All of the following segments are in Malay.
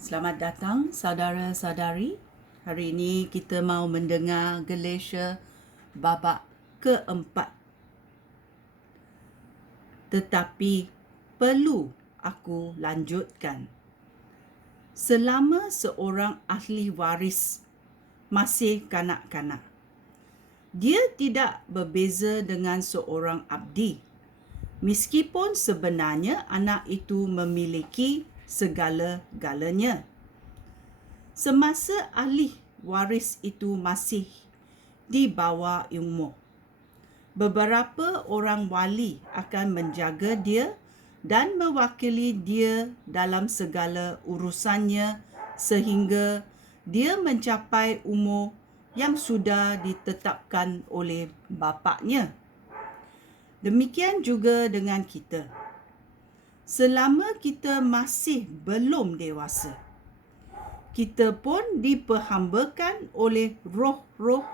Selamat datang saudara-saudari. Hari ini kita mau mendengar Galatia babak keempat. Tetapi perlu aku lanjutkan. Selama seorang ahli waris masih kanak-kanak, dia tidak berbeza dengan seorang abdi. Meskipun sebenarnya anak itu memiliki segala-galanya. Semasa ahli waris itu masih di bawah umur, beberapa orang wali akan menjaga dia dan mewakili dia dalam segala urusannya sehingga dia mencapai umur yang sudah ditetapkan oleh bapaknya. Demikian juga dengan kita. Selama kita masih belum dewasa, kita pun diperhambakan oleh roh-roh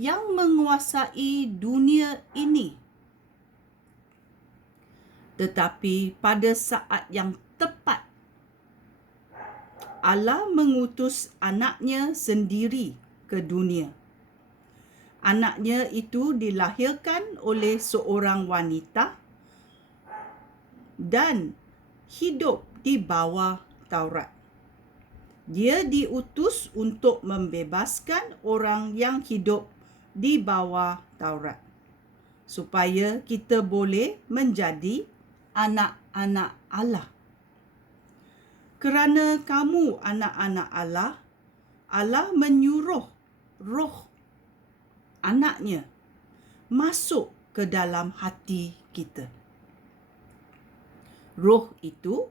yang menguasai dunia ini. Tetapi pada saat yang tepat, Allah mengutus anaknya sendiri ke dunia. Anaknya itu dilahirkan oleh seorang wanita dan hidup di bawah Taurat. Dia diutus untuk membebaskan orang yang hidup di bawah Taurat, supaya kita boleh menjadi anak-anak Allah. Kerana kamu anak-anak Allah, Allah menyuruh roh anaknya masuk ke dalam hati kita. Roh itu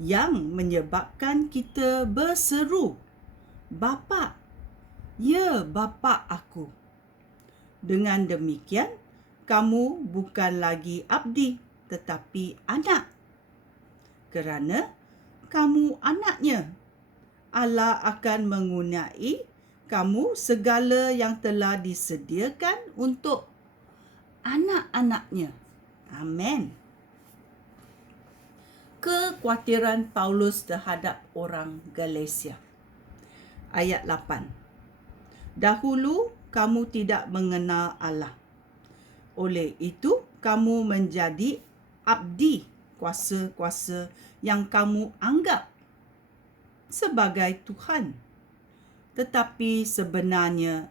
yang menyebabkan kita berseru, "Bapa, ya Bapa aku." Dengan demikian, kamu bukan lagi abdi tetapi anak. Kerana kamu anaknya, Allah akan mengurniai kamu segala yang telah disediakan untuk anak-anaknya. Amen. Kekhawatiran Paulus terhadap orang Galatia. Ayat 8. Dahulu kamu tidak mengenal Allah. Oleh itu, kamu menjadi abdi kuasa-kuasa yang kamu anggap sebagai Tuhan. Tetapi sebenarnya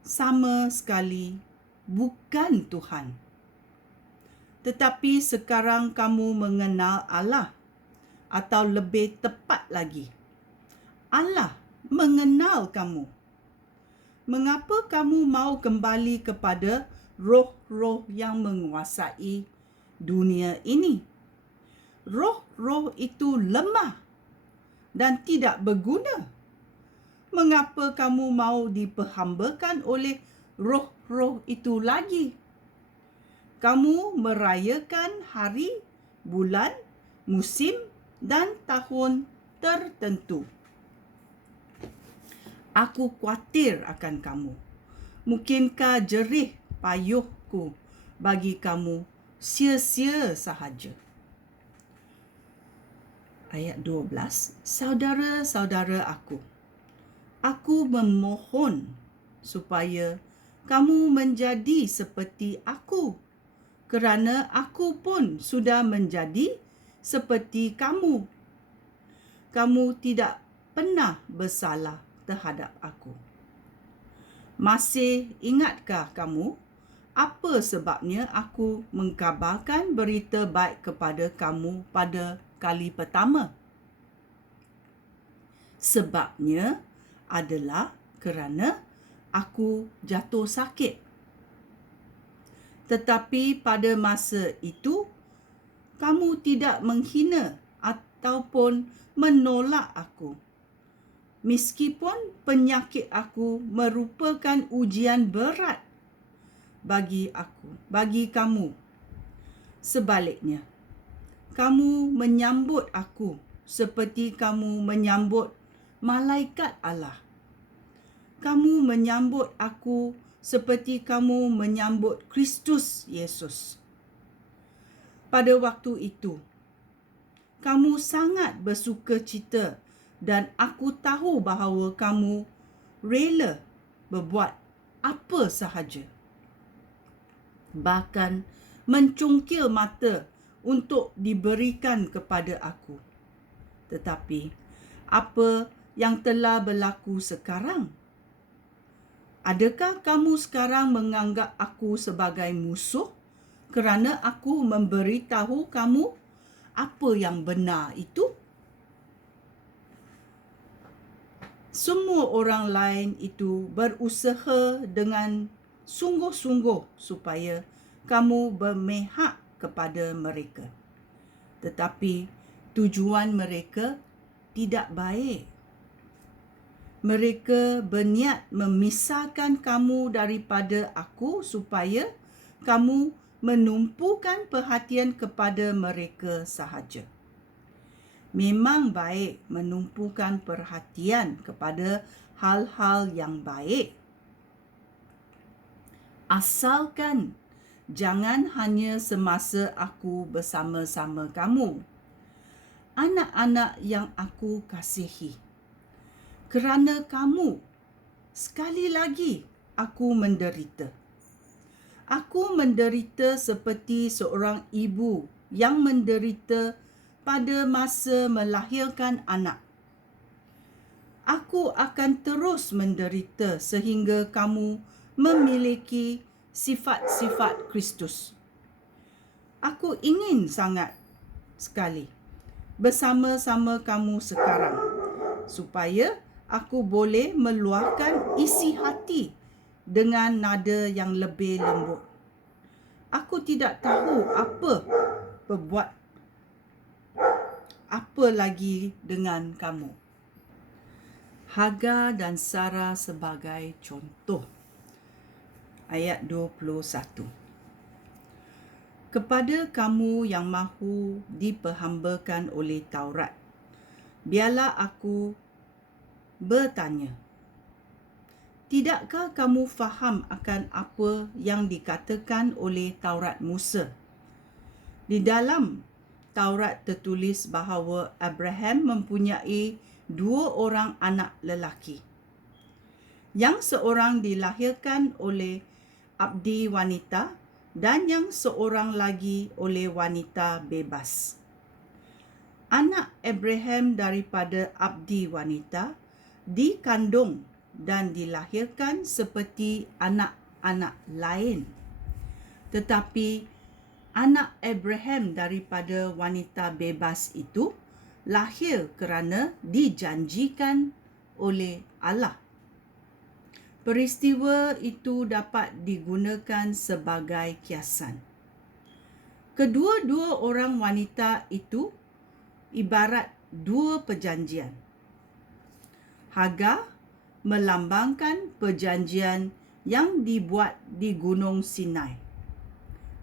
sama sekali bukan Tuhan. Tetapi sekarang kamu mengenal Allah, atau lebih tepat lagi, Allah mengenal kamu. Mengapa kamu mau kembali kepada roh-roh yang menguasai dunia ini? Roh-roh itu lemah dan tidak berguna. Mengapa kamu mau diperhambakan oleh roh-roh itu lagi? Kamu merayakan hari, bulan, musim dan tahun tertentu. Aku khawatir akan kamu. Mungkinkah jerih payuhku bagi kamu sia-sia sahaja? Ayat 12. Saudara-saudara aku memohon supaya kamu menjadi seperti aku, kerana aku pun sudah menjadi seperti kamu. Kamu tidak pernah bersalah terhadap aku. Masih ingatkah kamu apa sebabnya aku mengkabarkan berita baik kepada kamu pada kali pertama? Sebabnya adalah kerana aku jatuh sakit. Tetapi pada masa itu, kamu tidak menghina ataupun menolak aku. Meskipun penyakit aku merupakan ujian berat bagi kamu. Sebaliknya, kamu menyambut aku seperti kamu menyambut malaikat Allah. Kamu menyambut aku seperti kamu menyambut Kristus Yesus. Pada waktu itu, kamu sangat bersukacita dan aku tahu bahawa kamu rela berbuat apa sahaja. Bahkan mencungkil mata untuk diberikan kepada aku. Tetapi apa yang telah berlaku sekarang? Adakah kamu sekarang menganggap aku sebagai musuh kerana aku memberitahu kamu apa yang benar itu? Semua orang lain itu berusaha dengan sungguh-sungguh supaya kamu bermihak kepada mereka. Tetapi tujuan mereka tidak baik. Mereka berniat memisahkan kamu daripada aku supaya kamu menumpukan perhatian kepada mereka sahaja. Memang baik menumpukan perhatian kepada hal-hal yang baik. Asalkan jangan hanya semasa aku bersama-sama kamu. Anak-anak yang aku kasihi. Kerana kamu, sekali lagi aku menderita. Aku menderita seperti seorang ibu yang menderita pada masa melahirkan anak. Aku akan terus menderita sehingga kamu memiliki sifat-sifat Kristus. Aku ingin sangat sekali bersama-sama kamu sekarang supaya aku boleh meluahkan isi hati dengan nada yang lebih lembut. Aku tidak tahu berbuat apa lagi dengan kamu. Hagar dan Sarah sebagai contoh. Ayat 21. Kepada kamu yang mahu diperhambakan oleh Taurat, biarlah aku bertanya. Tidakkah kamu faham akan apa yang dikatakan oleh Taurat Musa? Di dalam Taurat tertulis bahawa Abraham mempunyai 2 orang anak lelaki. Yang seorang dilahirkan oleh abdi wanita dan yang seorang lagi oleh wanita bebas. Anak Abraham daripada abdi wanita dikandung dan dilahirkan seperti anak-anak lain. Tetapi anak Abraham daripada wanita bebas itu lahir kerana dijanjikan oleh Allah. Peristiwa itu dapat digunakan sebagai kiasan. Kedua-dua orang wanita itu ibarat 2 perjanjian. Hagar melambangkan perjanjian yang dibuat di Gunung Sinai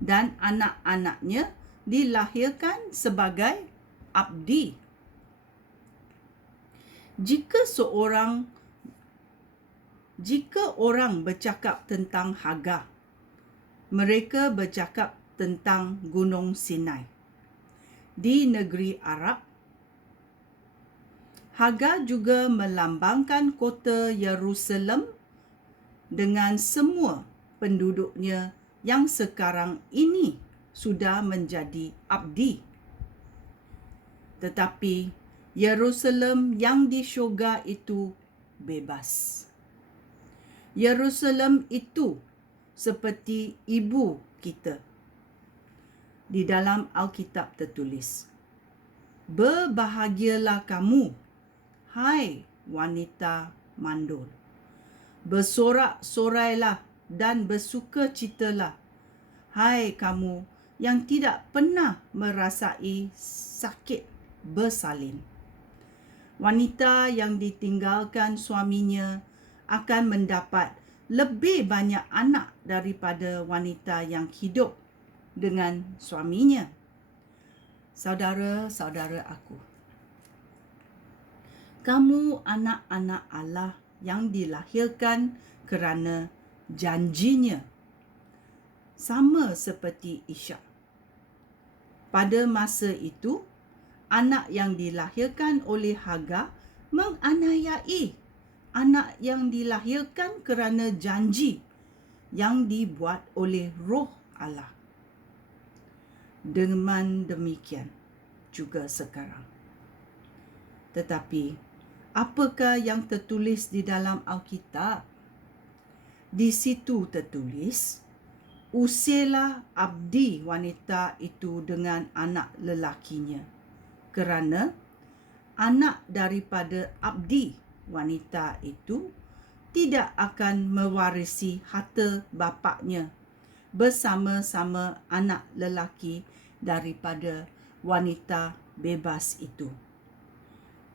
dan anak-anaknya dilahirkan sebagai abdi. Jika orang bercakap tentang Hagar, mereka bercakap tentang Gunung Sinai. Di negeri Arab, Hagar juga melambangkan kota Yerusalem dengan semua penduduknya yang sekarang ini sudah menjadi abdi. Tetapi Yerusalem yang di syurga itu bebas. Yerusalem itu seperti ibu kita. Di dalam Alkitab tertulis, "Berbahagialah kamu, hai wanita mandul. Bersorak-sorailah dan bersukacitalah, hai kamu yang tidak pernah merasai sakit bersalin." Wanita yang ditinggalkan suaminya akan mendapat lebih banyak anak daripada wanita yang hidup dengan suaminya. Saudara-saudara aku, kamu anak-anak Allah yang dilahirkan kerana janjinya, sama seperti Ishak. Pada masa itu, anak yang dilahirkan oleh Hagar menganiayai anak yang dilahirkan kerana janji yang dibuat oleh Roh Allah. Dengan demikian juga sekarang. Tetapi, apakah yang tertulis di dalam Alkitab? Di situ tertulis, usirlah abdi wanita itu dengan anak lelakinya, kerana anak daripada abdi wanita itu tidak akan mewarisi harta bapaknya bersama-sama anak lelaki daripada wanita bebas itu.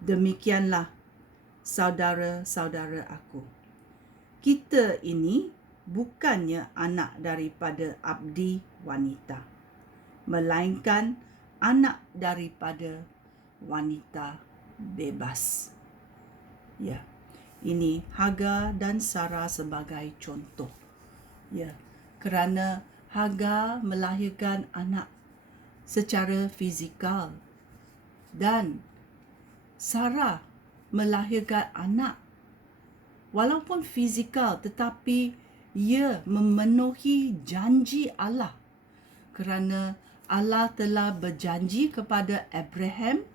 Demikianlah, saudara-saudara aku, kita ini bukannya anak daripada abdi wanita, melainkan anak daripada wanita bebas. Ya, ini Hagar dan Sarah sebagai contoh. Ya, kerana Hagar melahirkan anak secara fizikal dan Sarah melahirkan anak walaupun fizikal, tetapi ia memenuhi janji Allah, kerana Allah telah berjanji kepada Abraham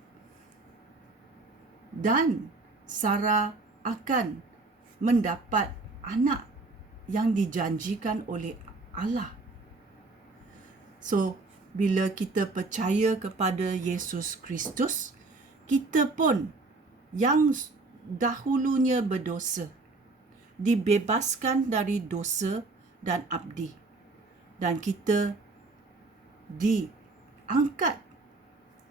dan Sarah akan mendapat anak yang dijanjikan oleh Allah. So, bila kita percaya kepada Yesus Kristus, kita pun yang dahulunya berdosa dibebaskan dari dosa dan abdi, dan kita diangkat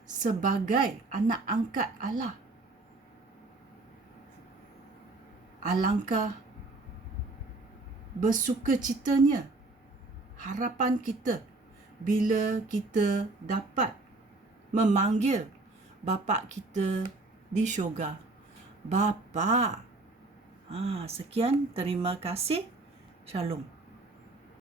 sebagai anak angkat Allah. Alangkah bersukacitanya harapan kita bila kita dapat memanggil bapa kita di syurga, Bapa. Sekian, terima kasih. Shalom.